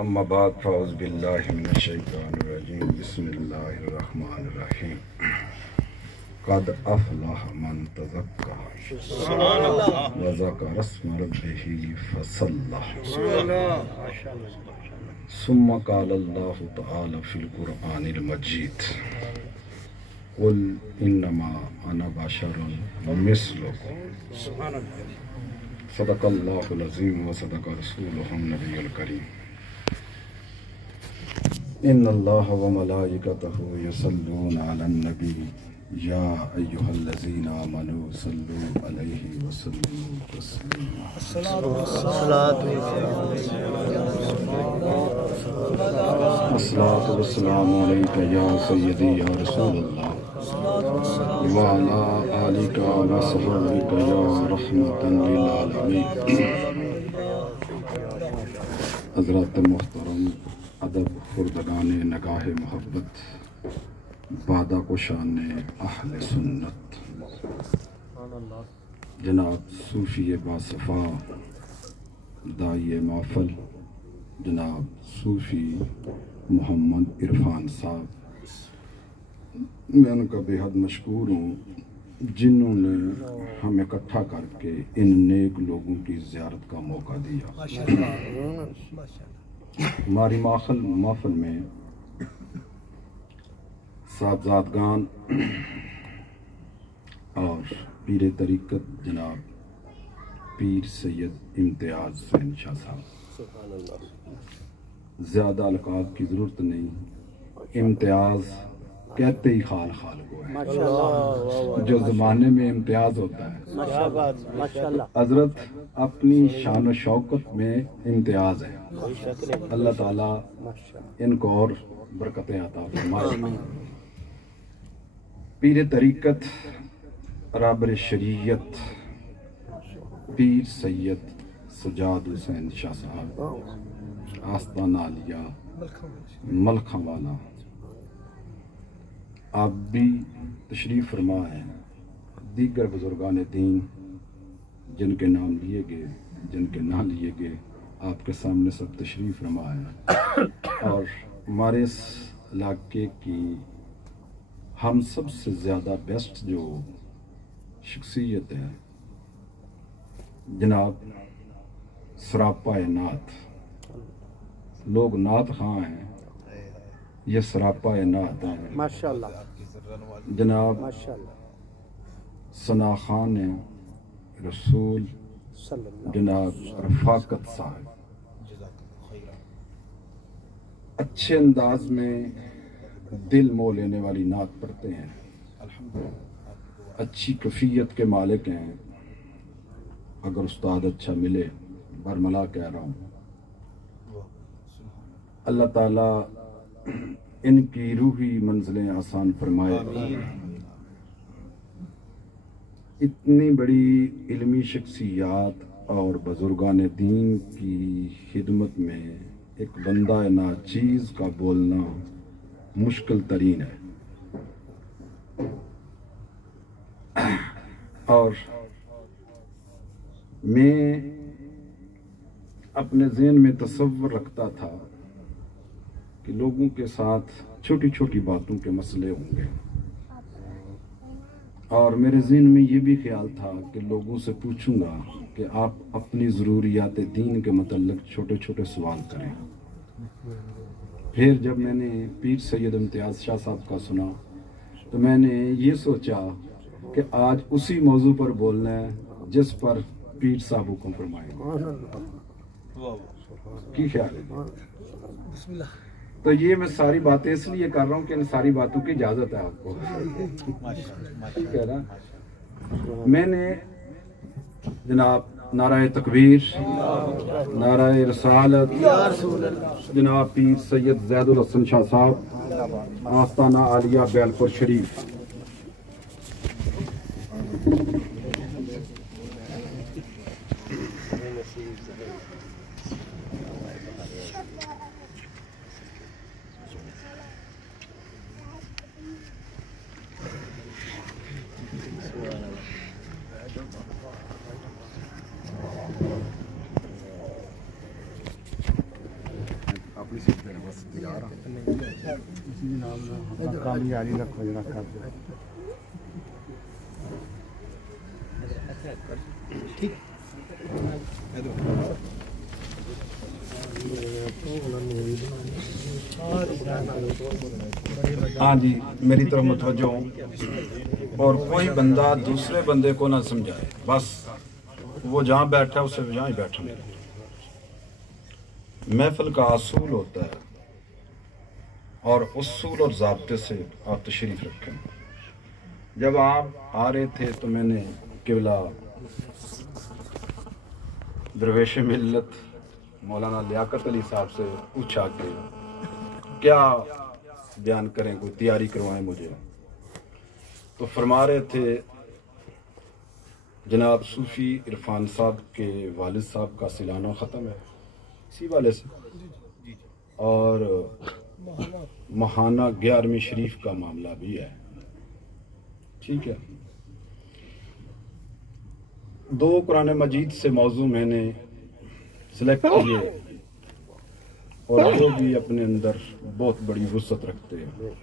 अम्मा बाद फ़ाउज़ बिल्लाहि मिनश शैतानिर रजीम बिस्मिल्लाहिर रहमानिर रहीम क़द अफ़लह मन तज़क्का व ज़करा अस्म रब्बिही फ़सल्ला सुम्मा क़ाला अल्लाहु तआला फ़िल क़ुरआनिल मजीद क़ुल इन्नमा अना बशरुन मिस्लुकुम सदक़ल्लाहुल अज़ीम व सदक़ रसूलुहुन नबियुल करीम इन्नल्लाहा व मलाइकतहु युसल्लूना अलन नबी या अय्युहल्लज़ीना आमनू सल्लू अलैहि व सल्लिमू तस्लीमा अस्सलातु वस्सलामु अलैका या सय्यदी या रसूलल्लाह व अला आलिका व सहबिका या रहमतन लिल आलमीन। हज़रात मोहतरम अदब खुर्दगाने नगाह मोहब्बत बादा को शान अहले सुन्नत जनाब सूफ़ी बासफ़ा दाई माफल जनाब सूफ़ी मोहम्मद इरफान साहब, मैं उनका बेहद मशकूर हूँ जिन्होंने हमें इकट्ठा करके इन नेक लोगों की ज़ियारत का मौका दिया। हमारी महफिल में साहबजादगान और पीर तरीक़त जनाब पीर सैयद इम्तियाज़ हुसैन शाह साहब, ज़्यादा अलक़ाब की ज़रूरत नहीं, इम्तियाज़ कहते ही खाल खाल को है, जो ज़माने में इम्तियाज़ होता है। हज़रत अपनी शान व शौकत में इम्तियाज़ है। अल्लाह ताला इनको और बरकतें अता फरमाए। पीर तरीक़त राबर शरीयत पीर सैयद सजाद हुसैन शाह साहब आस्ताना आलिया मलखा वाला, आप भी तशरीफ़ फरमा हैं। दीगर बुजुर्गान दीन जिनके नाम लिए गए जिनके ना लिए गए आपके सामने सब तशरीफ़ फरमा है। और हमारे इस इलाके की हम सबसे ज़्यादा बेस्ट जो शख्सियत है जनाब सरापा नात, लोग नात खां हैं, ये सरापा नात है माशाअल्लाह। जनाब सना खान रसूल जनाब रफ़ाकत साहब अच्छे अंदाज में दिल मोह लेने वाली नात पढ़ते हैं, अच्छी कफ़ियत के मालिक हैं। अगर उस्ताद अच्छा मिले, बरमला कह रहा हूँ, अल्लाह ताला इनकी रूही मंजिलें आसान फरमाए। इतनी बड़ी इल्मी शख्सियात और बुजुर्गान दीन की खिदमत में एक बंदा नाचीज़ का बोलना मुश्किल तरीन है। और मैं अपने ज़हन में तसव्वुर रखता था कि लोगों के साथ छोटी छोटी बातों के मसले होंगे, और मेरे ज़हन में ये भी ख्याल था कि लोगों से पूछूंगा कि आप अपनी ज़रूरियात दीन के मतलब छोटे छोटे सवाल करें। फिर जब मैंने पीर सैयद इम्तियाज़ शाह साहब का सुना तो मैंने ये सोचा कि आज उसी मौजू पर बोलना है जिस पर पीर साहब हुक्म फरमाएंगे। की ख्याल है? तो ये मैं सारी बातें इसलिए कर रहा हूँ कि इन सारी बातों की इजाज़त है आपको, ठीक है ना। मैंने जनाब नाराए तकबीर, नाराए रसालत, जनाब पीर सैयद ज़ैदुल हसन शाह साहब आस्ताना आलिया बैलपुर शरीफ, हाँ जी, मेरी तरफ मुतवज्जो और कोई बंदा दूसरे बंदे को ना समझाए, बस वो जहाँ बैठा उसे जहाँ ही बैठने। महफिल का असूल होता है और उसूल और ज़ाब्ते से आप तशरीफ़ रखें। जब आप आ रहे थे तो मैंने किबला दरवेश मिल्लत मौलाना लियाकत अली साहब से पूछा कि क्या बयान करें, कोई तैयारी करवाएं मुझे। तो फरमा रहे थे जनाब सूफ़ी इरफान साहब के वालिद साहब का सालाना ख़त्म है इसी वाले से, और महाना 11वीं शरीफ का मामला भी है। ठीक है, 2 कुरान मजीद से मौजू मैंने सिलेक्ट किए और वो भी अपने अंदर बहुत बड़ी वुसअत रखते हैं।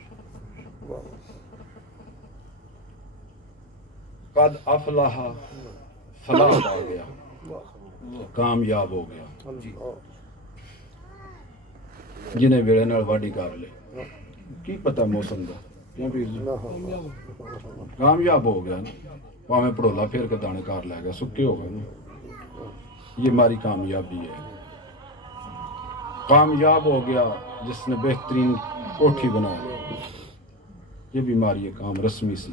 कद अफलाहा, फलाह आ गया, कामयाब हो गया। जिन्हें वेले नाल वाडी कर ले की पता मौसम का, क्यों भी कामयाब हो गया ना, भावें पड़ोला फेर के दाने कार लै गया, सुक्के हो गए ना। ये हमारी कामयाबी है। कामयाब हो गया जिसने बेहतरीन कोठी बनाई, ये भी हमारी ये काम रस्मी सी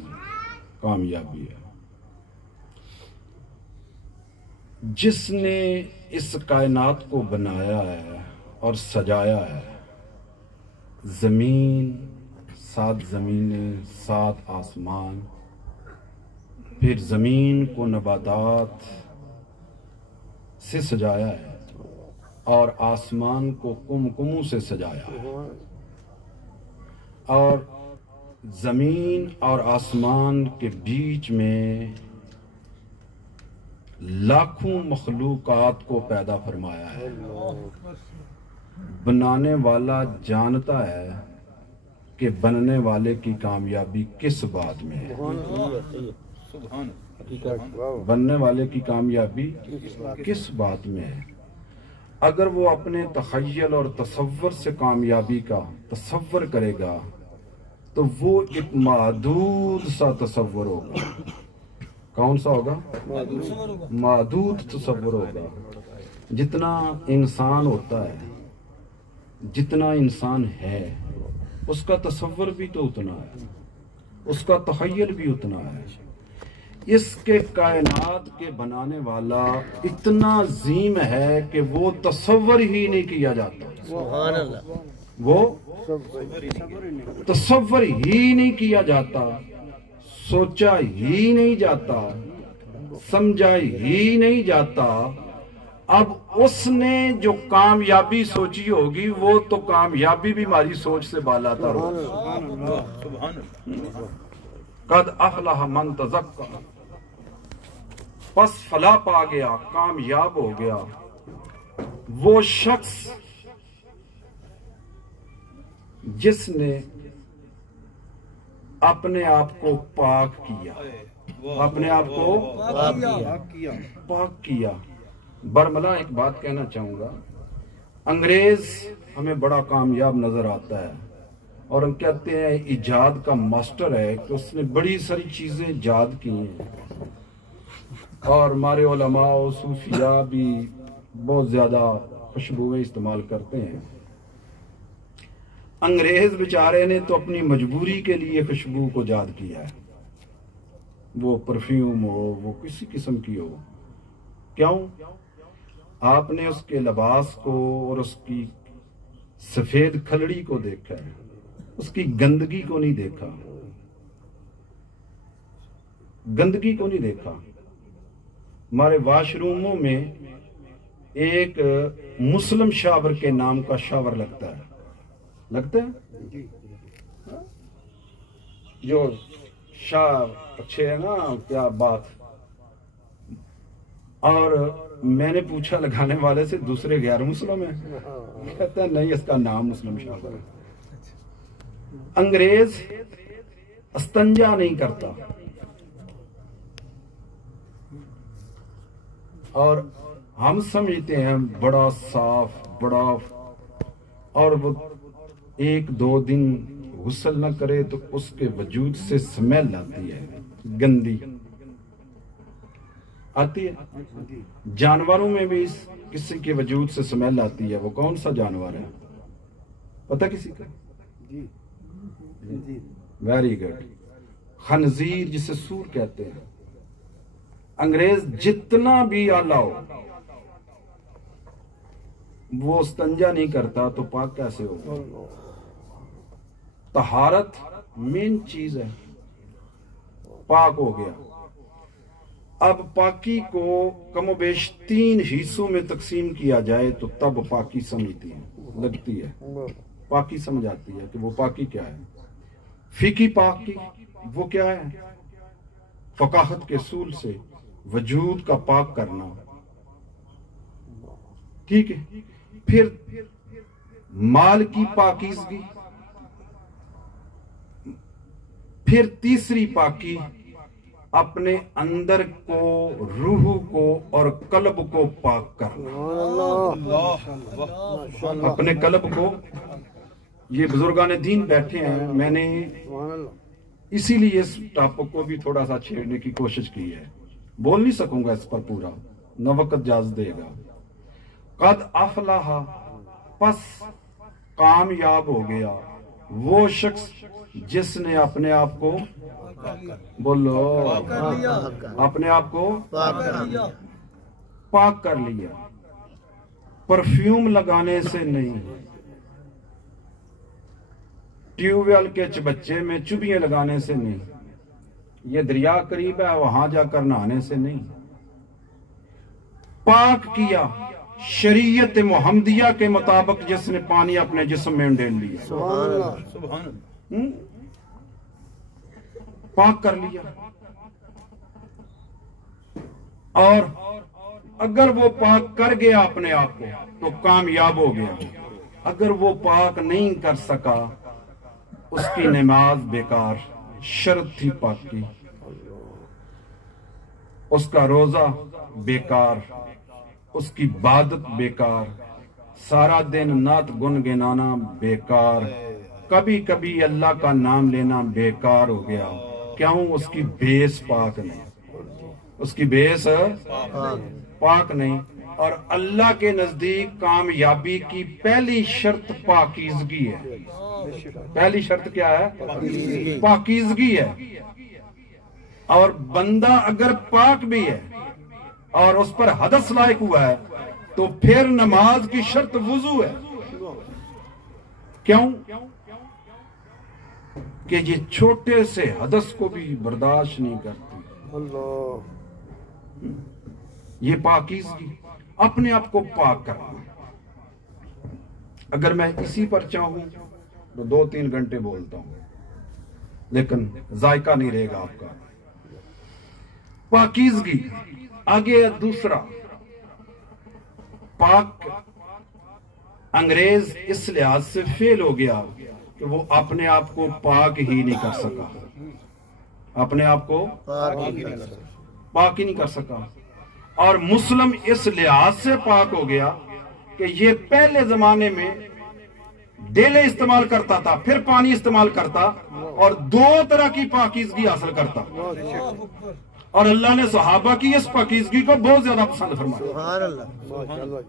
कामयाबी है। जिसने इस कायनात को बनाया है और सजाया है, जमीन, 7 ज़मीनें, 7 आसमान, फिर जमीन को नबातात से सजाया है और आसमान को कुमकुमों से सजाया है, और जमीन और आसमान के बीच में लाखों मखलूकात को पैदा फरमाया है। बनाने वाला जानता है कि बनने वाले की कामयाबी किस बात में है। बनने वाले की कामयाबी किस बात में है। अगर वो अपने तखय्युल और तसव्वुर से कामयाबी का तसव्वुर करेगा तो वो एक महदूद सा तसव्वुर होगा। कौन सा होगा? महदूद तसव्वुर होगा। जितना इंसान होता है, जितना इंसान है, उसका तसव्वुर भी तो उतना है, उसका तखय्युल भी उतना है। इसके कायनात के बनाने वाला इतना अजीम है कि वो तसव्वुर ही नहीं किया जाता। वो तसव्वुर ही नहीं किया जाता, सोचा ही नहीं जाता, समझा ही नहीं जाता। अब उसने जो कामयाबी सोची होगी वो तो कामयाबी भी हमारी सोच से बालातर होगी। कद अफलह मन तज़क्का, बस फला पा गया, कामयाब हो गया वो शख्स जिसने अपने आप को पाक किया, अपने आप को पाक किया। बरमला एक बात कहना चाहूंगा, अंग्रेज हमें बड़ा कामयाब नजर आता है और हम कहते हैं इजाद का मास्टर है कि उसने बड़ी सारी चीजें इजाद की हैं, और हमारे उलमा और सूफिया भी बहुत ज्यादा खुशबुएं इस्तेमाल करते हैं। अंग्रेज बेचारे ने तो अपनी मजबूरी के लिए खुशबू को इजाद किया है, वो परफ्यूम हो, वो किसी किस्म की हो। क्यों? आपने उसके लिबास को और उसकी सफेद खलड़ी को देखा है, उसकी गंदगी को नहीं देखा, गंदगी को नहीं देखा। हमारे वाशरूमों में एक मुस्लिम शावर के नाम का शावर लगता है, लगता है जो शाह अच्छे है ना, क्या बात। और मैंने पूछा लगाने वाले से दूसरे गैर मुस्लिम है? कहता है नहीं, इसका नाम मुस्लिम शाबर है। अंग्रेज अस्तंजा नहीं करता और हम समझते हैं बड़ा साफ, बड़ा, और वो 1-2 दिन गुस्ल न करे तो उसके वजूद से स्मेल आती है, गंदी आती है। जानवरों में भी किसी के वजूद से स्मेल आती है। वो कौन सा जानवर है पता किसी का? वेरी गुड, खनजीर, जिसे सूर कहते हैं। अंग्रेज जितना भी आला हो, वो इस्तिंजा नहीं करता तो पाक कैसे होगा? तहारत मेन चीज है। पाक हो गया। अब पाकी को कमोबेश 3 हिस्सों में तकसीम किया जाए तो तब पाकी समझती है, लगती है, पाकी समझ आती है कि वो पाकी क्या है। फीकी पाकी वो क्या है? फकाहत के सूल से वजूद का पाक करना, ठीक है। फिर माल की पाकीज़गी, फिर तीसरी पाकी अपने अंदर को, रूह को और कल्ब को पाक करना। अपने कल्ब को, ये बुजुर्गान दीन बैठे हैं, मैंने इसीलिए इस टॉपिक को भी थोड़ा सा छेड़ने की कोशिश की है। बोल नहीं सकूंगा इस पर पूरा, न वक्त जाज देगा। कद अफलाहा, पस कामयाब हो गया वो शख्स जिसने अपने आप को, बोलो, अपने आप को पाक कर लिया। परफ्यूम लगाने से नहीं, ट्यूबवेल के चबच्चे में चुबियां लगाने से नहीं, ये दरिया करीब है वहां जाकर नहाने से नहीं। पाक किया शरीयत मुहम्मदिया के मुताबिक जिसने पानी अपने जिस्म में उंडेल लिया, पाक कर लिया। और अगर वो पाक कर गया अपने आप को तो कामयाब हो गया। अगर वो पाक नहीं कर सका, उसकी नमाज बेकार, शर्त थी पाकी, उसका रोजा बेकार, उसकी इबादत बेकार, सारा दिन नात गुनगुनाना बेकार, कभी कभी अल्लाह का नाम लेना बेकार हो गया। क्यों? उसकी बेस पाक नहीं, उसकी बेस पाक नहीं। और अल्लाह के नजदीक कामयाबी की पहली शर्त पाकीज़गी है। पहली शर्त क्या है? पाकीज़गी है। और बंदा अगर पाक भी है और उस पर हदस लायक हुआ है तो फिर नमाज की शर्त वुजू है। क्यों? कि ये छोटे से हदस को भी बर्दाश्त नहीं करती। ये पाकीज़गी, अपने आप को पाक करना। अगर मैं इसी पर चाहूं तो 2-3 घंटे बोलता हूं, लेकिन जायका नहीं रहेगा आपका। पाकीज़गी। आगे दूसरा, पाक अंग्रेज इस लिहाज से फेल हो गया कि वो अपने आप को पाक ही नहीं कर सका, अपने आप को पाक ही नहीं कर सका। और मुस्लिम इस लिहाज से पाक हो गया कि ये पहले जमाने में डेले इस्तेमाल करता था, फिर पानी इस्तेमाल करता और 2 तरह की पाकीज़गी हासिल करता। और अल्लाह ने सहाबा की इस पाकीज़गी को बहुत ज्यादा पसंद फरमाया।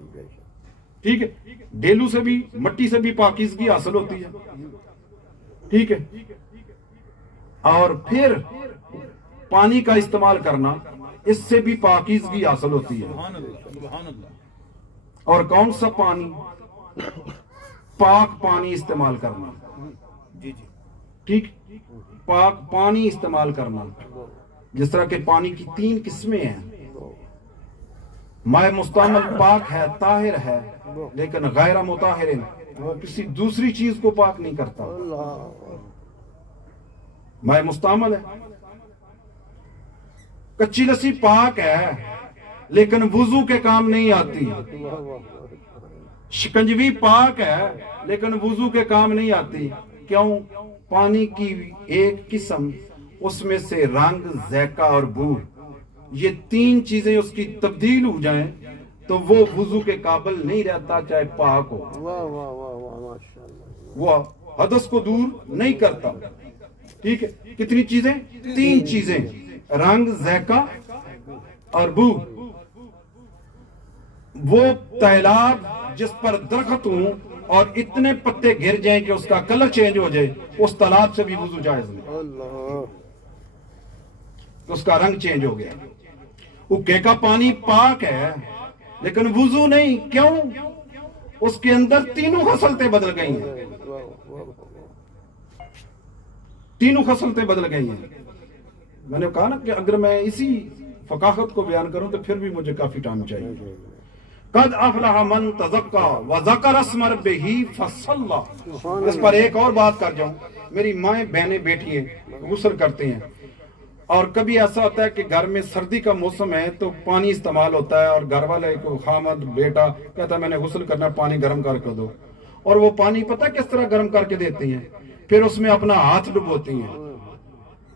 ठीक है, डेलू से भी, मट्टी से भी पाकीज़गी हासिल होती है, ठीक है। और फिर पानी का इस्तेमाल करना, इससे भी पाकीज़गी हासिल होती है। और कौन सा पानी? पाक पानी इस्तेमाल करना, ठीक, पाक पानी इस्तेमाल करना। जिस तरह के पानी की 3 किस्में हैं। माए मुस्तअमल पाक है, ताहिर है, लेकिन गैर मुताहिर, वो किसी दूसरी चीज को पाक नहीं करता। माए मुस्तअमल है। कच्ची लस्सी पाक है, लेकिन वुजू के काम नहीं आती। शिकंजवी पाक है लेकिन वुजू के काम नहीं आती। क्यों? पानी की एक किस्म, उसमें से रंग, ज़ायका और बू, ये तीन चीजें उसकी तब्दील हो जाएं तो वो वुजू के काबिल नहीं रहता, चाहे पाक हो। वो हदस को दूर नहीं करता। ठीक है, कितनी चीजें? तीन चीजें, रंग, ज़ायका और बू। वो तैलाब जिस पर दरख्त हूं और इतने पत्ते गिर जाएं कि उसका कलर चेंज हो जाए, उस तालाब से भी वुजू जायज नहीं, उसका रंग चेंज हो गया। उक्के का पानी पाक है लेकिन वुजू नहीं। क्यों? उसके अंदर तीनों खसलतें बदल गई हैं, तीनों खसलतें बदल गई हैं। मैंने कहा ना कि अगर मैं इसी फकाहत को बयान करूं तो फिर भी मुझे काफी टाइम चाहिए। कद अफलह मन तज़क्का व ज़करा अस्म रब्बिही फसल्ला। इस पर एक और बात कर जाऊं, मेरी माएं, बहनें, बेटियां गुस्ल करती हैं और कभी ऐसा होता है कि घर में सर्दी का मौसम है तो पानी इस्तेमाल होता है और घर वाले को खामद बेटा कहता है मैंने गुस्ल करना, पानी गर्म करके दो। और वो पानी पता किस तरह गर्म करके देती हैं, फिर उसमें अपना हाथ डुबोती हैं,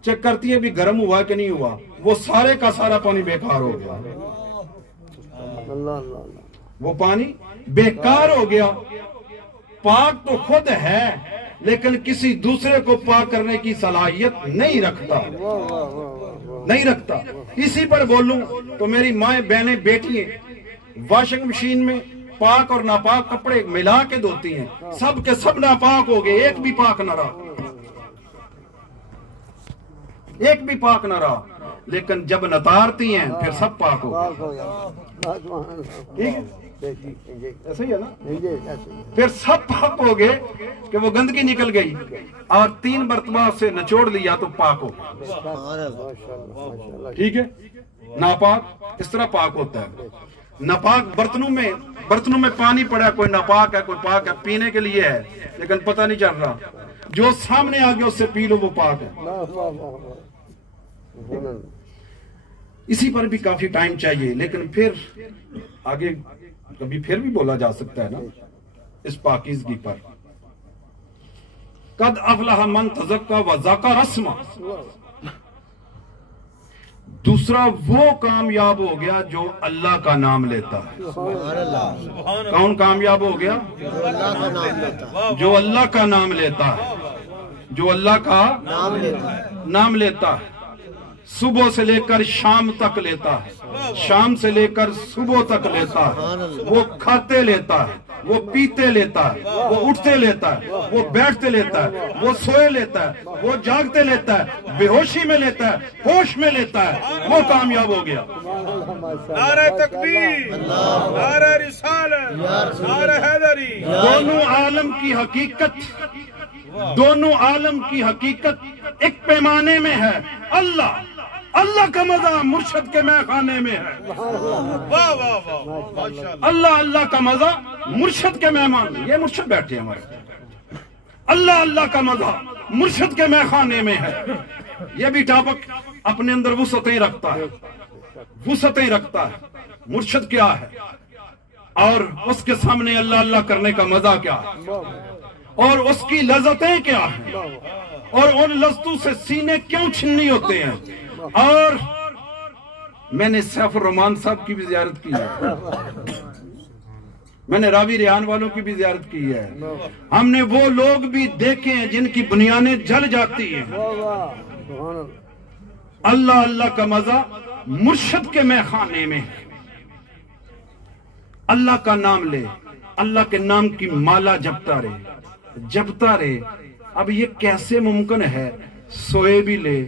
चेक करती है भी गर्म हुआ कि नहीं हुआ। वो सारे का सारा पानी बेकार हो गया, वो पानी बेकार हो गया। पाक तो खुद है लेकिन किसी दूसरे को पाक करने की सलाहियत नहीं रखता, नहीं रखता। इसी पर बोलूं तो मेरी माएं, बहनें, बेटियां वॉशिंग मशीन में पाक और नापाक कपड़े मिला के धोती हैं, सब के सब नापाक हो गए, एक भी पाक न रहा, एक भी पाक न रहा। लेकिन जब नतारती हैं फिर सब पाक हो गए। ठीक है, ऐसा ही है ना। फिर सब पाक हो गए कि वो गंदगी निकल गई और 3 मरतबा से निचोड़ लिया तो पाक हो गया। ठीक है, नापाक इस तरह पाक होता है। नापाक बर्तनों में पानी पड़ा, कोई नापाक है कोई पाक है, पीने के लिए है लेकिन पता नहीं चल रहा। जो सामने आ गया उससे पी लो, वो पाक है। इसी पर भी काफी टाइम चाहिए, लेकिन फिर आगे कभी फिर भी बोला जा सकता है ना इस पाकीज़गी पर। कद अफलह मन तज़क्का व ज़करा अस्म। दूसरा वो कामयाब हो गया जो अल्लाह का नाम लेता है। कौन कामयाब हो गया? जो अल्लाह का नाम लेता है, जो अल्लाह का नाम लेता है। सुबह से लेकर शाम तक लेता है, शाम से लेकर सुबह तक लेता है। वो खाते लेता है, वो पीते लेता है, वो उठते लेता है, वो बैठते लेता है, वो सोए लेता है, वो जागते लेता है, बेहोशी में लेता है, होश में लेता है। वो कामयाब हो गया। नारे तकबीर, नारे रिसालत, नारे हैदरी। दोनों आलम की हकीकत, दोनों आलम की हकीकत एक पैमाने में है। अल्लाह अल्लाह का मजा मुर्शद के मैखाने में है। वाह वाह वाह, अल्लाह अल्लाह का मजा मुर्शद के मेहमान, ये मुर्शद बैठे हैं हमारे। अल्लाह अल्लाह का मजा मुर्शद के मैखाने में है। ये भी टॉपिक अपने अंदर वुसअतें रखता है, वुसअतें रखता है। मुर्शद क्या है और उसके सामने अल्लाह अल्लाह करने का मजा क्या है और उसकी लज़्ज़तें क्या है और उन लज़्ज़तों से सीने क्यों छिन्नी होते हैं। और मैंने सैफुर रहमान साहब की भी जियारत की है, मैंने रावी रेहान वालों की भी जियारत की है। हमने वो लोग भी देखे हैं जिनकी बुनियादें जल जाती हैं। अल्लाह अल्लाह का मजा मुर्शद के मैखाने में है। अल्लाह का नाम ले, अल्लाह के नाम की माला जपता रहे, जपता रहे। अब ये कैसे मुमकिन है? सोए भी ले,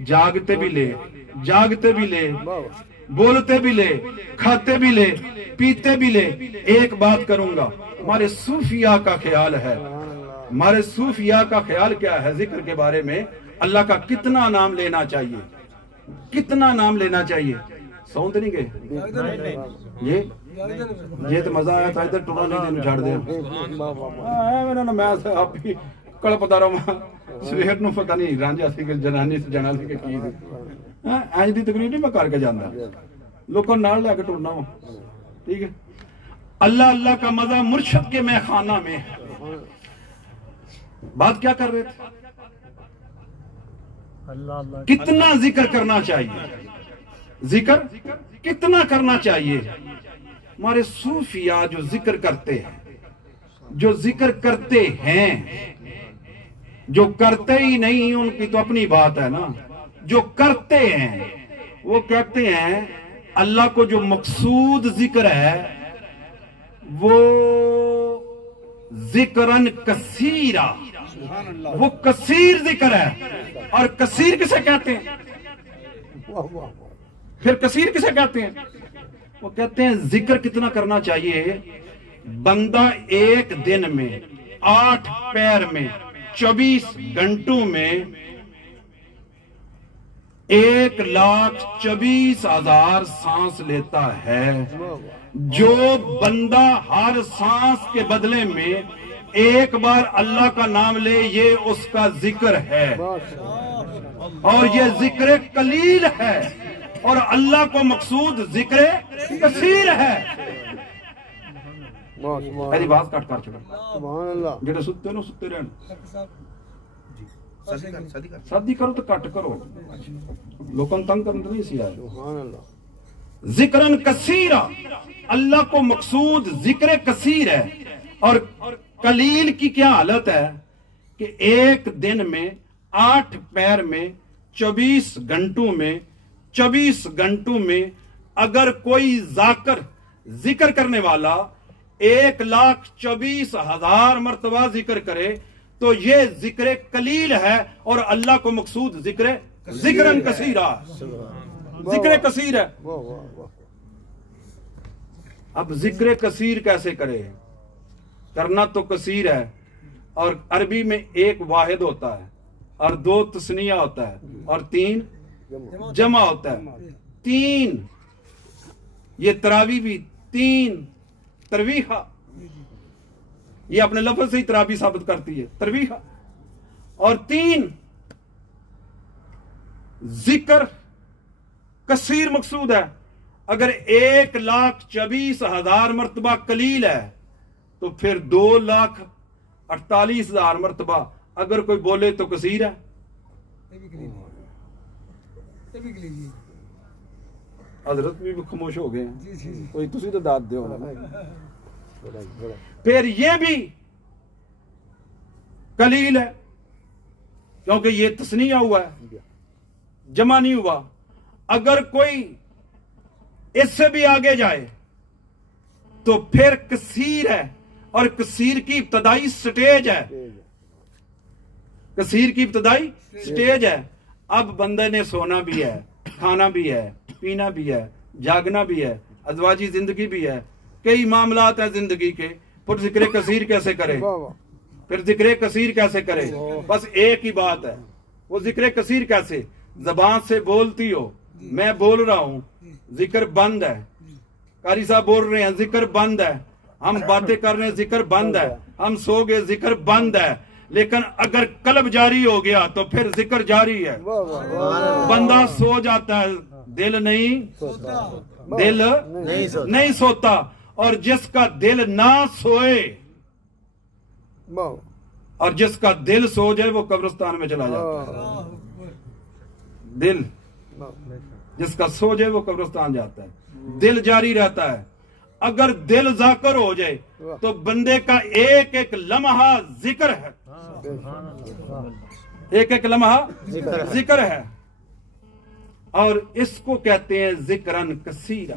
जागते भी ले, जागते भी ले, बोलते भी ले, खाते भी ले, पीते भी ले। एक बात करूंगा, हमारे सूफिया का ख्याल है, हमारे सूफिया का ख्याल क्या है जिक्र के बारे में? अल्लाह का कितना नाम लेना चाहिए, कितना नाम लेना चाहिए? सौंद नहीं गए ये तो मजा आया था। इधर टुरा नहीं देने छाड़ दे मेरा ना, मैं आप भी कल पता रहा सवेर ਨੂੰ पता नहीं रांझा सी जनानी से जना सी की आज दी तकरीर नहीं मैं करके जाना। लोगों नाल लैके टुरना हो, ठीक है। अल्लाह अल्लाह का मजा मुर्शद के महखाना में है। बात क्या कर रहे थे? कितना जिक्र करना चाहिए, जिक्र कितना करना चाहिए। हमारे सूफिया जो जिक्र करते हैं, जो जिक्र करते हैं, जो करते ही नहीं उनकी तो अपनी बात है ना। जो करते हैं वो कहते हैं अल्लाह को जो मकसूद जिक्र है वो जिक्रन कसीरा, वो कसीर जिक्र है। और कसीर किसे कहते हैं? फिर कसीर किसे कहते हैं? वो कहते हैं जिक्र कितना करना चाहिए। बंदा एक दिन में 8 पैर में 24 घंटों में 1,24,000 सांस लेता है। जो बंदा हर सांस के बदले में एक बार अल्लाह का नाम ले, ये उसका जिक्र है। और ये जिक्र कलील है और अल्लाह को मकसूद जिक्र कसीर है। मेरी बात कट कर चुका। जेडे सुते नो सुते रहन, शादी करो तो कट करो, लोगों तंग करने नहीं सी आए। जिक्रन कसीरा, अल्लाह को मकसूद जिक्र कसीर है। और कलील की क्या हालत है कि एक दिन में 8 पैर में 24 घंटों में 24 घंटों में अगर कोई जाकर जिक्र करने वाला 1,24,000 मर्तबा जिक्र करे तो ये जिक्र कलील है और अल्लाह को मकसूद जिक्र जिक्रन कसीरा, जिक्र कसीर है। अब जिक्र कसीर कैसे करे? करना तो कसीर है और अरबी में एक वाहिद होता है और 2 तस्निया होता है और 3 जमा होता है। 3 ये तरावी भी 3 तरवीहा, ये अपने लफ्ज से ही तरावी साबित करती है, तरवीहा। और 3 जिक्र कसीर मकसूद है। अगर 1,24,000 मर्तबा कलील है तो फिर 2,48,000 मर्तबा अगर कोई बोले तो कसीर है। हजरत भी खामोश हो गए हैं, कोई तुसी तो दाद दो। फिर ये भी कलील है क्योंकि ये तस्निया हुआ है, जमा नहीं हुआ। अगर कोई इससे भी आगे जाए तो फिर कसीर है और कसीर की इब्तदाई स्टेज है, कसीर की इब्तदाई स्टेज है। अब बंदे ने सोना भी है, खाना भी है, पीना भी है, जागना भी है, अज़वाजी जिंदगी भी है, कई मामलात है जिंदगी के। फिर जिक्र कसीर कैसे करे? फिर जिक्र कसीर कैसे करे? बस एक ही बात है, वो जिक्र कसीर कैसे? जबान से बोलती हो, मैं बोल रहा हूं, जिक्र बंद है। कारी साहब बोल रहे हैं, जिक्र बंद है। हम बातें कर रहे हैं, जिक्र बंद है। हम सो गए, जिक्र बंद है। लेकिन अगर कल्ब जारी हो गया तो फिर जिक्र जारी है। बंदा सो जाता है, दिल नहीं सोता। और जिसका दिल ना सोए और जिसका दिल सो जाए वो कब्रिस्तान में चला जाता है। दिल जिसका सो जाए वो कब्रिस्तान जाता है, दिल जारी रहता है। अगर दिल जाकर हो जाए तो बंदे का एक एक लम्हा जिक्र है, एक एक लम्हा जिक्र है। और इसको कहते हैं जिक्रन कसीरा।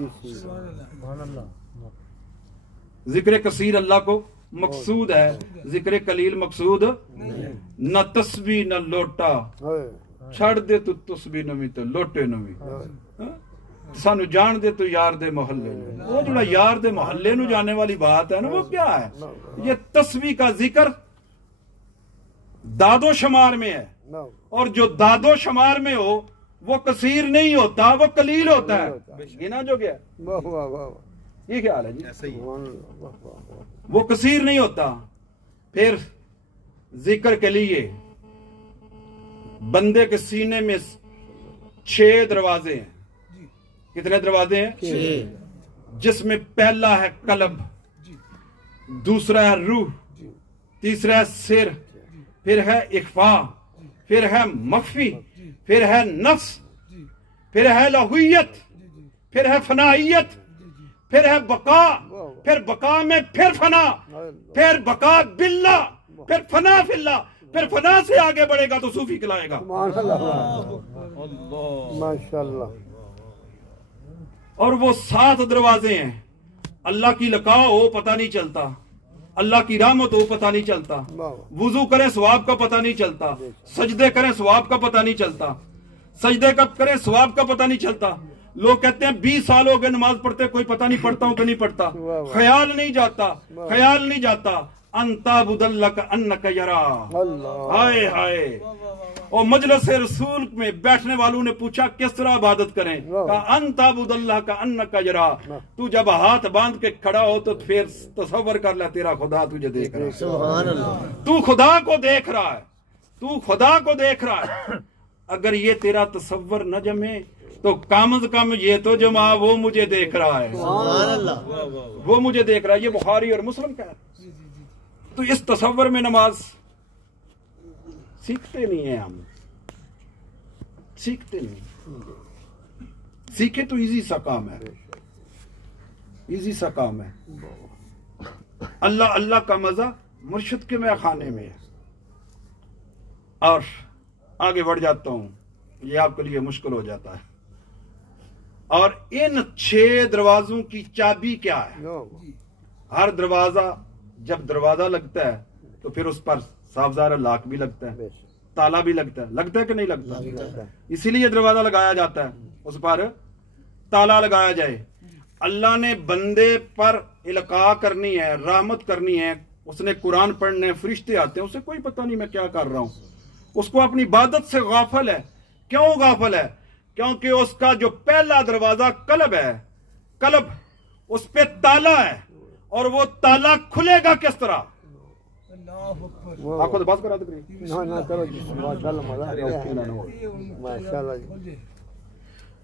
जिक्र कसीर अल्लाह को मकसूद है, जिक्र कलील मकसूद न तस्बीह न लोटा। छड़ दे तू तस्बीह नवी तो लोटे नवी, सानू जान दे तू यार दे मोहल्ले। वो जो यार दे मोहल्ले नू जाने वाली बात है ना, वो क्या है? ये तस्बीह का जिक्र दादो शुमार में है, और जो दादो शुमार में हो वो कसीर नहीं होता, वो कलील होता है। गिना जो गया, ये ख्याल है जी, वो कसीर नहीं होता। फिर जिक्र के लिए बंदे के सीने में 6 दरवाजे हैं, कितने दरवाजे हैं? 6। जिसमें पहला है कल्ब, दूसरा है रूह, तीसरा है सिर, फिर है इख्फा, फिर है मख्फी, फिर है नफ्स, फिर है लहुयत, फिर है फनाइयत, फिर है बका, फिर बका में फिर फना, फिर बका बिल्ला, फिर फना फिल्ला, फिर फना से आगे बढ़ेगा तो सूफी कहलाएगा। माशाअल्लाह। और वो 7 दरवाजे हैं। अल्लाह की लका हो पता नहीं चलता, अल्लाह की रहमत हो पता नहीं चलता, वुजू करें सवाब का पता नहीं चलता, सजदे करें सवाब का पता नहीं चलता, सजदे कब करें सवाब का पता नहीं चलता। लोग कहते हैं 20 साल हो गए नमाज पढ़ते, कोई पता नहीं पढ़ता हूं कि नहीं पढ़ता, ख्याल नहीं जाता, ख्याल नहीं जाता। अंता बुदल्लक अन्नक यरा, हाय हाय। और मजलिस रसूल में बैठने वालों ने पूछा किस तरह इबादत करें, कहा अंता बुदल्लाह का अन्नक यरा। तू जब हाथ बांध के खड़ा हो तो फिर तसव्वुर कर ले तेरा खुदा तुझे देख रहा है। सुभान अल्लाह। तू खुदा को देख रहा है, तू खुदा को देख रहा है। अगर ये तेरा तसव्वुर न जमे तो कम से कम ये तो जमा, वो मुझे देख रहा है, वो मुझे देख रहा है। ये बुखारी और मुस्लिम का है। तो इस तसव्वुर में नमाज सीखते नहीं है, हम सीखते नहीं। सीखे तो इजी सा काम है, इजी सा काम है। अल्लाह अल्लाह का मजा मुर्शिद के मैं खाने में है। और आगे बढ़ जाता हूं, ये आपके लिए मुश्किल हो जाता है। और इन 6 दरवाजों की चाबी क्या है? हर दरवाजा, जब दरवाजा लगता है तो फिर उस पर साफज़ार लाख भी लगता है, ताला भी लगता है कि नहीं लगता? इसीलिए दरवाजा लगाया जाता है, उस पर ताला लगाया जाए। अल्लाह ने बंदे पर इल्का करनी है, रहमत करनी है, उसने कुरान पढ़ने, फरिश्ते आते हैं, उसे कोई पता नहीं मैं क्या कर रहा हूं। उसको अपनी इबादत से गाफिल है। क्यों गाफिल है? क्योंकि उसका जो पहला दरवाजा कल्ब है, कल्ब उस पे ताला है, और वो ताला खुलेगा किस तरह? आपको तो बात करा दो ना करो जी, माशाल्लाह जी।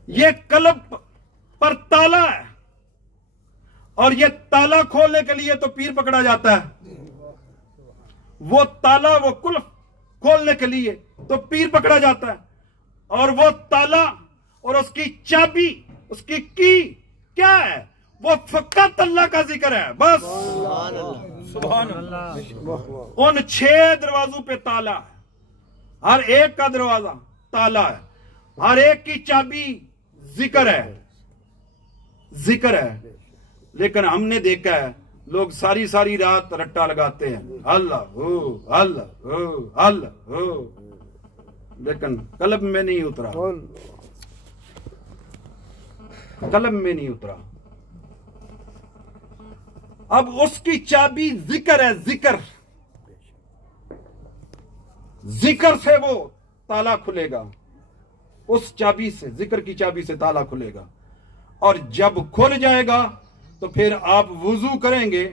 ये कल्ब पर ताला है, और ये ताला खोलने के लिए तो पीर पकड़ा जाता है। वो ताला, वो कुल्फ खोलने के लिए तो पीर पकड़ा जाता है, और वो ताला और उसकी चाबी, उसकी की क्या है? वो फकत अल्लाह का जिक्र है, बस। सुभान अल्लाह। उन 6 दरवाजों पे ताला है, हर एक का दरवाजा ताला है, हर एक की चाबी जिक्र है, जिक्र है। लेकिन हमने देखा है लोग सारी सारी रात रट्टा लगाते हैं, अल्लाह हो, अल्लाह हो, अल्लाह हो, लेकिन कल्ब में नहीं उतरा, कल्ब में नहीं उतरा। अब उसकी चाबी जिक्र है, जिक्र, जिक्र से वो ताला खुलेगा, उस चाबी से, जिक्र की चाबी से ताला खुलेगा। और जब खुल जाएगा तो फिर आप वुजू करेंगे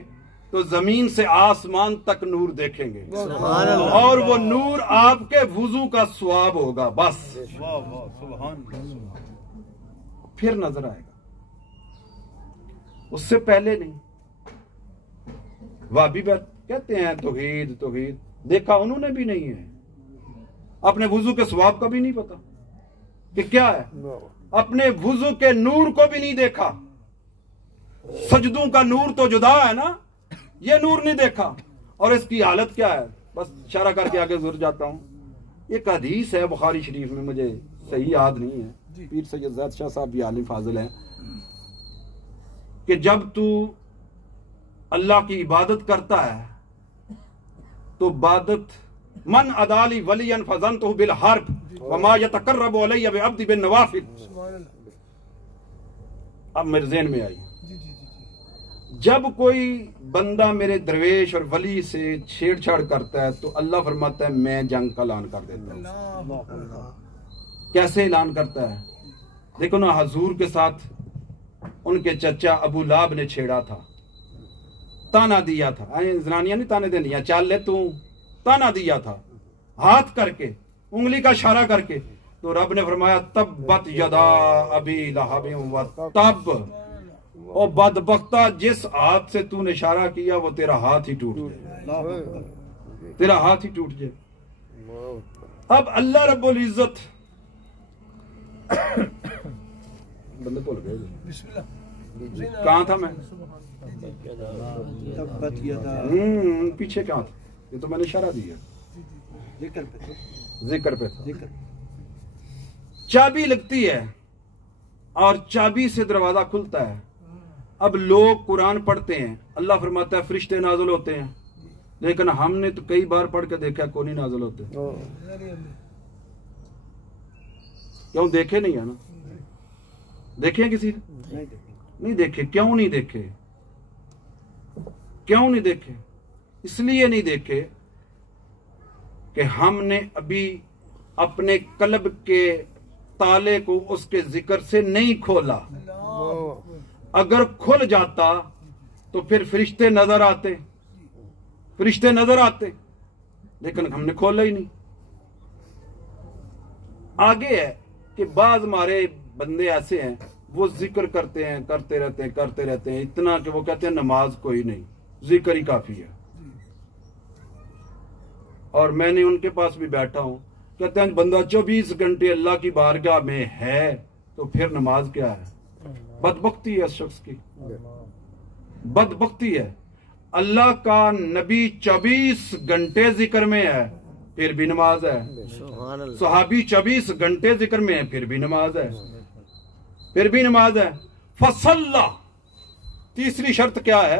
तो जमीन से आसमान तक नूर देखेंगे, और वो नूर आपके वुजू का स्वाब होगा, बस। फिर नजर आएगा, उससे पहले नहीं। वाबी कहते हैं तौहीद तौहीद, देखा उन्होंने भी नहीं है, अपने वुजू के स्वाब का भी नहीं पता कि क्या है, अपने वुजू के नूर को भी नहीं देखा। सजदों का नूर तो जुदा है ना, ये नूर नहीं देखा। और इसकी हालत क्या है? बस इशारा करके आगे गुजर जाता हूं। एक हदीस है बुखारी शरीफ में, मुझे सही याद नहीं है, पीर सैयद ज़ैद शाह साहब भी आलिम फाजिल हैं, कि जब तू अल्लाह की इबादत करता है तो इबादत मन अदाली वलियन फज़नतहु बिल हर्ब वमा यतकर्रबु अलैया बिअब्दी बिन नवाफिल। अब मेरे ज़हन में आई, जब कोई बंदा मेरे दरवेश और वली से छेड़छाड़ करता है तो अल्लाह फरमाता है मैं जंग का ऐलान कर देता हूं। कैसे ऐलान करता है? देखो ना, हजूर के साथ उनके चचा अबू लाब ने छेड़ा था, ताना दिया था, जनानियां नहीं ताने देनियां, चल ले तू, ताना दिया था, हाथ करके, उंगली का इशारा करके, तो रब ने फरमाया तब्बत यदा अबी लहब व तब, ओ बदबख्ता जिस हाथ से तूने इशारा किया वो तेरा हाथ ही टूट जाए, तेरा हाथ ही टूट जाए। अब अल्लाह रब्बुल इज्जत बंदे भूल गए कहाँ था मैं, पीछे कहाँ था, ये तो मैंने इशारा दिया, जिक्र पे था। चाबी लगती है और चाबी से दरवाजा खुलता है। अब लोग कुरान पढ़ते हैं, अल्लाह फरमाता है फरिश्ते नाज़िल होते हैं, लेकिन हमने तो कई बार पढ़ के देखा कौन ही नाज़िल होते, क्यों देखे नहीं है ना, देखे किसी ने नहीं देखे। क्यों नहीं देखे, क्यों नहीं देखे? इसलिए नहीं देखे कि हमने अभी अपने कल्ब के ताले को उसके जिक्र से नहीं खोला। अगर खुल जाता तो फिर फरिश्ते नजर आते, फरिश्ते नजर आते, लेकिन हमने खोला ही नहीं। आगे है कि बाज हमारे बंदे ऐसे हैं, वो जिक्र करते हैं, करते रहते हैं इतना कि वो कहते हैं नमाज कोई नहीं, जिक्र ही काफी है। और मैंने उनके पास भी बैठा हूं, कहते हैं बंदा 24 घंटे अल्लाह की बारगाह में है तो फिर नमाज क्या है? बदबख्ती है शख्स की, बदबख्ती है। अल्लाह का नबी 24 घंटे जिक्र में है फिर भी नमाज है, सहाबी 24 घंटे जिक्र में है फिर भी नमाज है, फिर भी नमाज है। फसल्ला, तीसरी शर्त क्या है?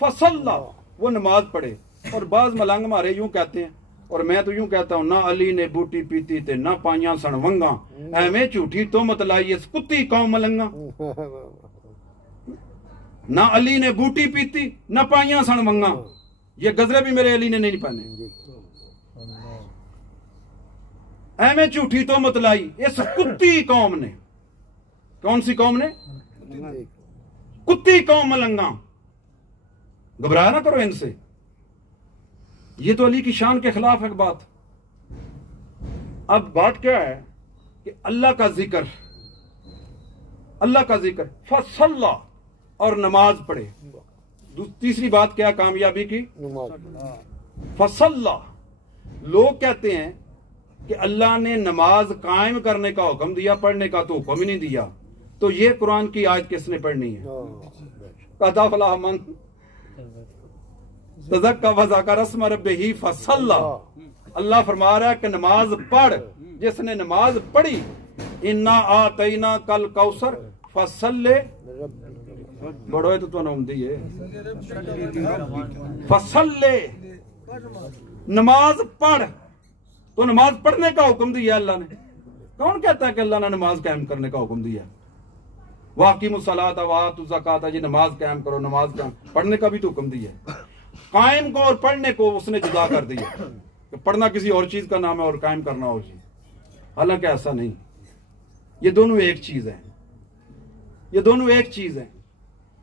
फसल्ला, वो नमाज पढ़े। और बाज मलंग हमारे यूं कहते हैं, और मैं तो यूं कहता हूं, ना अली ने बूटी पीती ते ना पाइया सन वंगा, एवें झूठी तो मत लाई इस कुत्ती कौम मलंगा। ना अली ने बूटी पीती ना पाइया सन वंगा, ये गजरे भी मेरे अली ने नहीं पहने। एवें झूठी तो मत लाई इस कुत्ती कौम ने, कौन सी कौम ने? कुत्ती कौम मलंगा। घबराया ना करो इनसे, ये तो अली की शान के खिलाफ है बात। अब बात क्या है कि अल्लाह का जिक्र, अल्लाह का जिक्र, फसल्ला, और नमाज पढ़े। तीसरी बात क्या है कामयाबी की? फसल्ला। लोग कहते हैं कि अल्लाह ने नमाज कायम करने का हुक्म दिया, पढ़ने का तो हुक्म ही नहीं दिया। तो ये कुरान की आयत किसने पढ़नी है? कदा फलाहमन तज़क्का वज़ाका रस्म रब्बिही फसल्ला। अल्लाह फरमा रहा है कि नमाज पढ़, जिसने नमाज पढ़ी, इन्ना आतैना कल कौसर फसल्ले, बड़ो तो नौमदी है, फसल्ले, नमाज पढ़। तो नमाज पढ़ने का हुक्म दिया अल्लाह ने। कौन कहता है कि अल्लाह ने नमाज कायम करने का हुक्म दिया? वाक़िमुस्सलात वातु ज़कात, जी नमाज कायम करो, नमाज कायम, पढ़ने का भी तो हुक्म दिया है। कायम को और पढ़ने को उसने जुदा कर दिया कि पढ़ना किसी और चीज का नाम है और कायम करना और चीज। हालांकि ऐसा नहीं, ये दोनों एक चीज है, ये दोनों एक चीज है।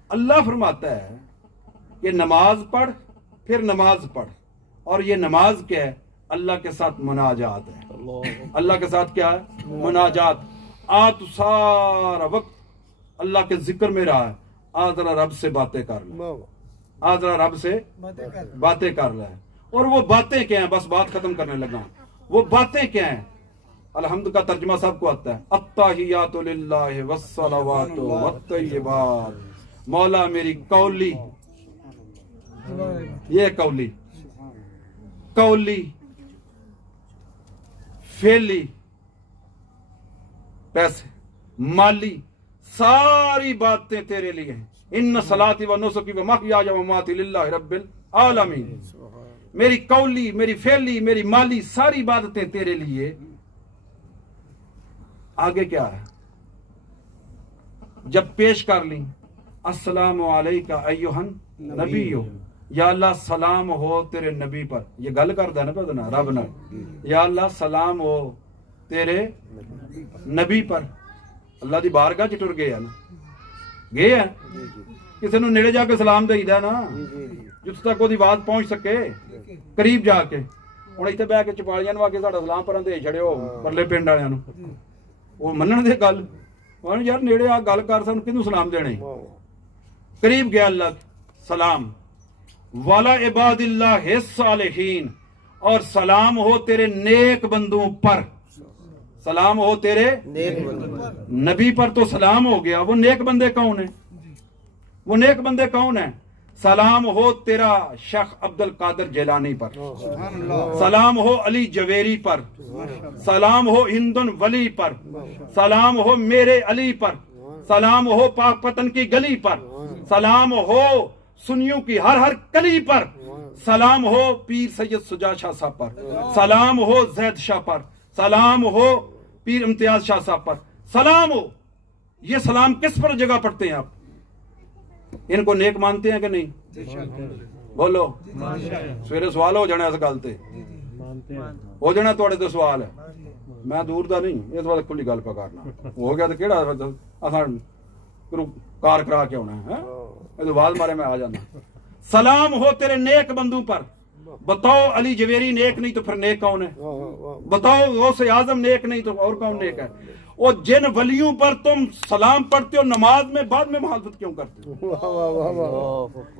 अल्लाह फरमाता है कि नमाज पढ़, फिर नमाज पढ़, और ये नमाज क्या है? अल्लाह के साथ मुनाजात है। अल्लाह के साथ क्या है? मुनाजात। आ तू सारा वक्त अल्लाह के जिक्र में रहा है, आज जरा रब से बातें कर ले, आज जरा रब से बातें कर ले। और वो बातें क्या हैं? बस बात खत्म करने लगा। वो बातें क्या हैं? अलहम्द का तर्जुमा सबको आता है, अत्ताहियातु लिल्लाहि वस्सलावातु वत्तय्यिबात। मौला मेरी कौली, ये कौली, कौली, फेली, पैसे, माली, सारी बातें तेरे लिए हैं। इन्न सलाती व नुसुकी व महयाय व ममाती लिल्लाहि रब्बिल आलमीन। मेरी कौली, मेरी फेली, मेरी माली, सारी इबादतें तेरे लिए। आगे क्या है? जब पेश कर ली, अस्सलामु अलैका अय्युहन नबियो, या अल्लाह सलाम हो तेरे नबी पर। ये गल कर देना पता रब न, या अल्लाह सलाम हो तेरे नबी पर। अल्लाह दी बारगाह च टुर गए ना, गए है। किसी नूं नेड़े जाके सलाम देईदा ना, जिथे तक ओदी आवाज पहुंच सके, करीब जाके। ਹੁਣ ਇੱਥੇ ਬਹਿ ਕੇ ਚਪਾਲੀਆਂ ਨੂੰ ਆ ਕੇ ਸਾਡਾ ਸਲਾਮ ਪਰਾਂ ਦੇ ਛੜਿਓ ਪਰਲੇ ਪਿੰਡ ਵਾਲਿਆਂ ਨੂੰ, ਉਹ ਮੰਨਣ ਦੇ ਗੱਲ। ਉਹਨੂੰ ਯਾਰ ਨੇੜੇ ਆ ਗੱਲ ਕਰ, ਸਾਨੂੰ ਕਿਹਨੂੰ ਸਲਾਮ देने। करीब गया अल्लाह सलाम वाला इबादिल्लाह सालिहीन, और सलाम हो तेरे नेक बंदों पर, सलाम हो तेरे नेक बंदों। नबी पर तो सलाम हो गया, वो नेक बंदे कौन है? वो नेक बंदे कौन है? सलाम हो तेरा शेख अब्दुल कादिर जिलानी पर, सलाम हो अली जवेरी पर, सलाम हो हिंदुन वली पर, सलाम हो मेरे अली पर, सलाम हो पाक पतन की गली पर, सलाम हो सुन्नियों की हर हर कली पर, सलाम हो पीर सैयद सुजा शाह साहब पर, सलाम हो जैद शाह पर, सलाम हो पीर इम्तियाज शाह साहब पर, सलाम हो। ये सलाम किस पर जगह पढ़ते हैं आप? इनको नेक मानते हैं कि नहीं? बोलो, सवेरे सवाल हो जाना इस गल ते, हो जाना थोड़े तो सवाल है। मैं दूर दा नहीं, इस बात खुली गल पर करना। हो गया तो केड़ा असां कार करा के आना है, आवाज मारे मैं आ जाना। सलाम हो तेरे नेक बंदू पर, बताओ अली जवेरी नेक नहीं तो फिर नेक कौन है? बताओ गौसे आजम नेक नहीं तो और कौन नेक है? और जिन वलियों पर तुम सलाम पढ़ते हो नमाज में, बाद में मुखालफत क्यों करते हो?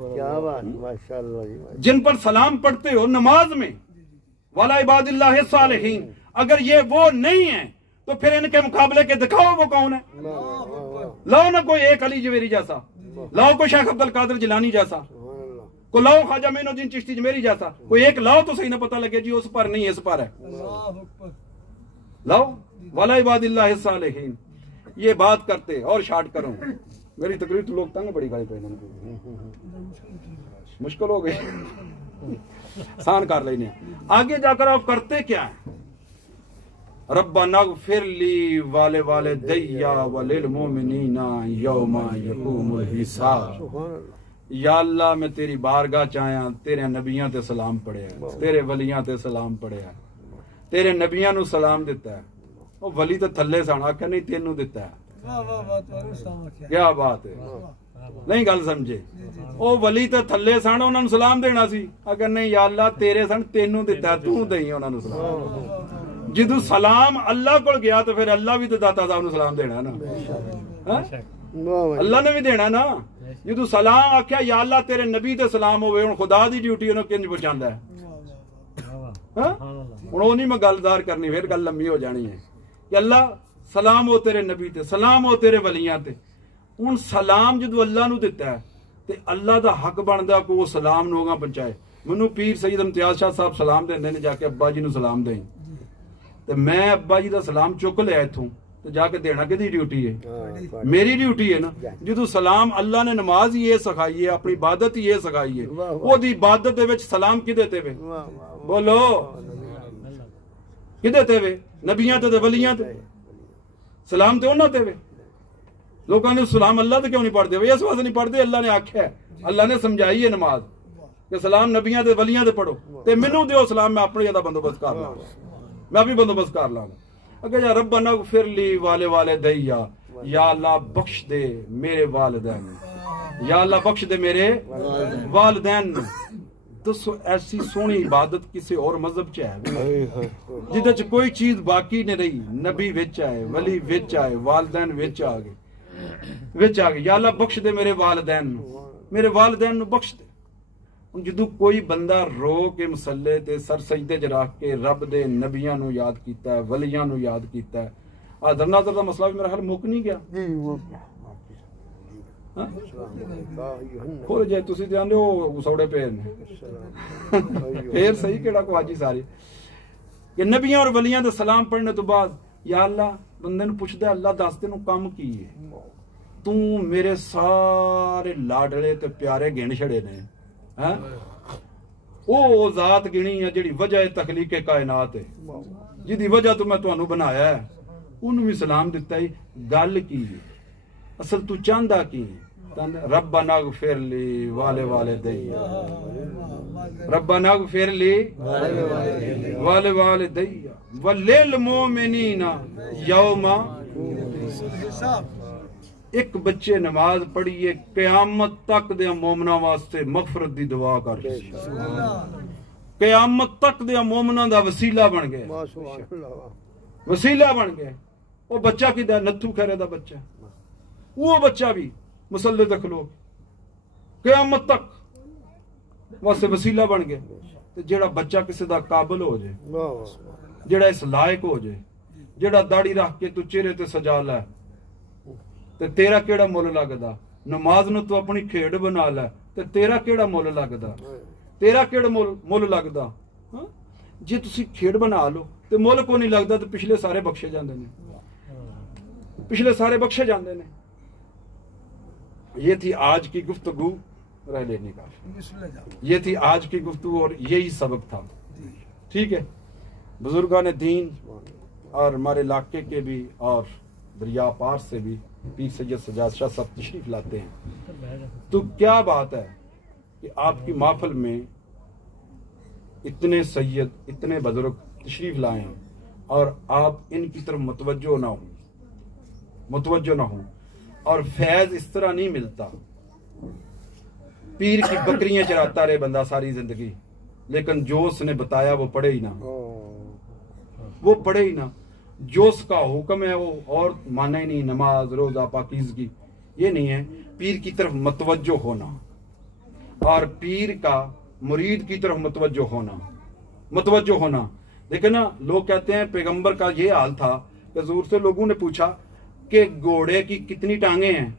क्या बात, माशाअल्लाह। जिन पर सलाम पढ़ते हो नमाज में, वाला इबादिल्लाह सालिहीन, अगर ये वो नहीं है तो फिर इनके मुकाबले के दिखाओ वो कौन है। लाओ ना कोई एक अली जवेरी जैसा, लाओ कोई शेख अब्दुल कादिर जिलानी जैसा, को लाओ ख्वाजा मोइनुद्दीन चिश्ती जमेरी जैसा, कोई एक लाओ तो सही ना पता लगे जी उस पर नहीं इस पर है। लाओ वाला इबादिल्लाह सालिहीन। ये बात करते और शार्ट करूं, मेरी तकरीर तो लोग तंग बड़ी गाली पे, मुश्किल हो गई, आसान कर लेने। आगे जाकर आप करते क्या है? रब्बना ग़फ़िर ली वाले वाले दैया वलिल मोमिनीना यौमा यक़ूमुल हिसाब। या अल्लाह मैं तेरी बारगाह च आया, तेरे नबियां ते सलाम पढ़िया, तेरे वलियां ते सलाम पढ़िया, तेरे नबियां नू सलाम दिता है। वो वली तो थल्ले सन, आख्या नहीं तेनू दिता है। क्या बात है, नहीं गल समझे? वो वली तो थल्ले सन, उन्होंने सलाम देना सी, अगर नहीं या अल्लाह तेरे सन तेनू दिता, तू दई उन्होंने सलाम। जिदू सलाम अल्लाह को गया तो फिर अल्लाह भी तो दाता साहब सलाम देना ना, अल्लाह ने भी देना ना। जिदू सलाम आख्या या अल्लाह तेरे नबी ते सलाम होवे, हुण खुदा दी ड्यूटी उन्हें किंज पहुंचांदा है। हुण ओह नहीं मैं गलदार करनी, फिर गल लंबी हो जानी है कि अल्लाह सलाम हो तेरे नबी ते, सलाम हो तेरे वलियां ते। हुण सलाम जदू अल्लाह नू दिता है ते अल्लाह दा हक बनदा को वो सलाम लोगां पहुंचाए। मैनू पीर सैयद इम्तियाज शाह साहब सलाम देंदे ने, जाके अब्बा जी नू सलाम दें, तो मैं अब्बा जी का सलाम चुक लिया इथों, तो जाके देना किहदी ड्यूटी है? मेरी ड्यूटी है ना। जो सलाम अल्लाह ने नमाज ही ये सिखाई है, अपनी इबादत ही ये सिखाई है, ओदी इबादत दे विच सलाम किहदे ते वे? बोलो किहदे ते वे? नबियां ते वलियां ते सलाम ते उन्हां ते वे। लोगों ने सलाम अल्लाह ते क्यों नहीं पढ़ते? इस वास्ते नहीं पढ़ते, अल्लाह ने आख्या, अल्लाह ने समझाई है नमाज कि सलाम नबियां ते वलियां ते पढ़ो, ते मैनू दिओ सलाम, मैं अपने दा बंदोबस्त कर ला, मैं भी बंदोबस्त कर ला। अगर या रब्बना ग़फ़िर ली वाले वाले दैया, या अल्लाह बख्श दे मेरे वालिदैन, या अल्लाह बख्श दे मेरे वालिदैन। तो ऐसी सोहनी इबादत किसी और मजहब च है जिदे च कोई चीज बाकी नहीं रही? नबी विच आए, वली विच आए, वालिदैन विच आ गए, विच आ गए। या अल्लाह बख्श दे मेरे वालिदैन, मेरे वालिदैन नू बख्श दे। जदों कोई बंदा रो के मसले ते सर सजदे च रख के रब दे नबियां नू याद कीता है, वलियां नू याद कीता है, आदर नादर दा मसला भी मेरा ख्याल मुक नहीं गया। होर जे तुसीं जांदे हो सौड़े पे ने फिर सही केड़ा को हाजी सारी कि नबियां और वलियां दे सलाम पढ़ने तो बाद या अल्लाह बंदे नू पुछदा, अल्लाह दस तेनू कम की है? तू मेरे सारे लाडले ते प्यारे गिण छड़े ने, हैं? ओ जात गिनी है जिहड़ी वजह तखलीके कायनात है, जिहदी वजह तो मैं तुहानू बनाया है, उन्होंने भी सलाम दिता है। गल की असल तू चाहता की? रब्बना ग़फ़िर ली वाले वाले दैया, रब्बना ग़फ़िर ली वाले वाले दैया वलिल मोमिनीना यौमा। एक बच्चे नमाज पढ़िए क़यामत तक दे मोमना वास्ते मग़फ़रत दी दुआ कर, क़यामत तक दे मोमना दा वसीला बन गया, वसीला बन गया। वो बच्चा कि नत्थू खैरे दा बच्चा, वो बच्चा भी मुसल्ले तक खलो क़यामत तक वास्ते वसीला बन गया। तो जेड़ा बच्चा किसी दा काबिल हो जाए, जेड़ा इस लायक हो जाए, जेड़ा दाढ़ी रख के तू चेहरे ते सजा लै, ते तेरा केड़ा मुल लगदा। नमाज नूं तू अपनी खेड बना लै, ते तेरा केड़ा मुल लगदा, तेरा केड़ा मुल लगदा। जे तुसी खेड बना लो ते मुल को नहीं लगदा, तो पिछले सारे बख्शे जांदे ने, पिछले सारे बख्शे जांदे ने। ये थी आज की गुफ्तगू, रह लेने का, ये थी आज की गुफ्तगू और यही सबक था। ठीक है, बुजुर्गान दीन और हमारे इलाके के भी और दरिया पार से भी पीर सैयद सज्जाद शाह साहब तशरीफ लाते हैं। तो क्या बात है कि आपकी महफिल में इतने सैयद, इतने बुजुर्ग तशरीफ लाए हैं और आप इनकी तरफ मुतवज्जो ना हो, मुतवज्जो ना हो। और फैज इस तरह नहीं मिलता। पीर की बकरियां चराता रहे बंदा सारी जिंदगी, लेकिन जो उसने बताया वो पढ़े ही ना, वो पढ़े ही ना। जो उसका हुक्म है वो और माने ही नहीं, नमाज रोजा पाकीज़गी, ये नहीं है। पीर की तरफ मुतवज्जो होना और पीर का मुरीद की तरफ मुतवज्जो होना, मुतवज्जो होना। लेकिन ना लोग कहते हैं पैगंबर का ये हाल था कि हुजूर से लोगों ने पूछा कि घोड़े की कितनी टांगे हैं,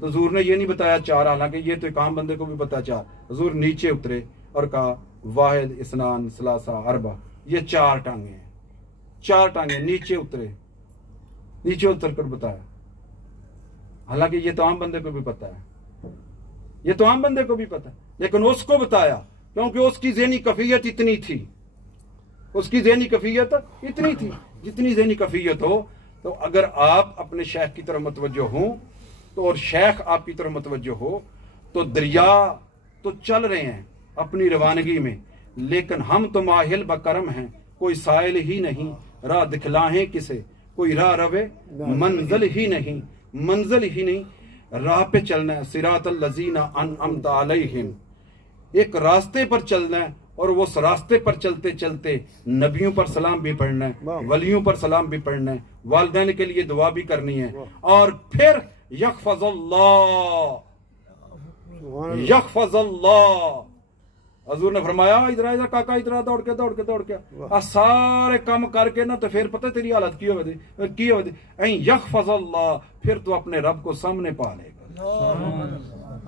तो हुजूर ने ये नहीं बताया 4, हालांकि ये तो एक आम बंदे को भी पता 4। हुजूर नीचे उतरे और कहा वाहिद इस्नान सलासा अरबा, ये 4 टांगे हैं, 4 टांगे। नीचे उतरे, नीचे उतर कर बताया। हालांकि ये तो आम बंदे को भी पता है, ये तो आम बंदे को भी पता है, लेकिन उसको बताया क्योंकि उसकी ज़हनी कफियत इतनी थी, उसकी ज़हनी कफियत इतनी थी। जितनी ज़हनी कफियत हो, तो अगर आप अपने शेख की तरफ मुतवज्जो हो तो, और शेख आपकी तरफ मुतवज्जो हो, तो दरिया तो चल रहे हैं अपनी रवानगी में, लेकिन हम तो माहिल बकरम हैं, कोई साइल ही नहीं, राह दिखलाएं किसे, कोई राह रवे मंजिल ही नहीं, मंजिल ही नहीं, राह पे चलना है। सिरातल लजीना अनअमता अलैहिम, एक रास्ते पर चलना है, और वो उस रास्ते पर चलते चलते नबियों पर सलाम भी पढ़ना है, वलियों पर सलाम भी पढ़ना है, वालिदैन के लिए दुआ भी करनी है, और फिर यहफ़ज़ल्लाह। हजूर ने फरमाया इधर आ काका, इधर दौड़ के दौड़ के दौड़ के आ सारे काम करके ना, तो फिर पता तेरी हालत की हो यहफ़ज़ल्लाह, फिर तू अपने रब को सामने पा लेगा,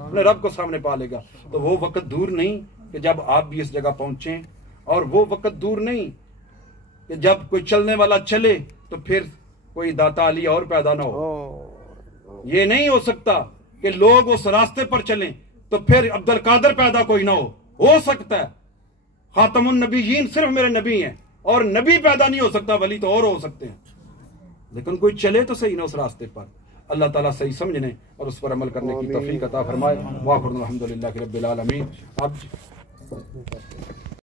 अपने रब को सामने पा लेगा। तो वो वक्त दूर नहीं कि जब आप भी इस जगह पहुंचे, और वो वक्त दूर नहीं कि जब कोई चलने वाला चले तो फिर कोई दाता अली और पैदा ना हो। ये नहीं हो सकता कि लोग उस रास्ते पर चलें तो फिर अब्दुल कादर पैदा कोई ना हो सकता है खातमुन नबीयीन सिर्फ मेरे नबी हैं, और नबी पैदा नहीं हो सकता, वली तो और हो सकते हैं, लेकिन कोई चले तो सही ना उस रास्ते पर। अल्लाह ताला सही समझने और उस पर अमल करने की तौफीक अता फरमाए। वाह अल्हम्दुलिल्लाहि रब्बिल आलमीन। अब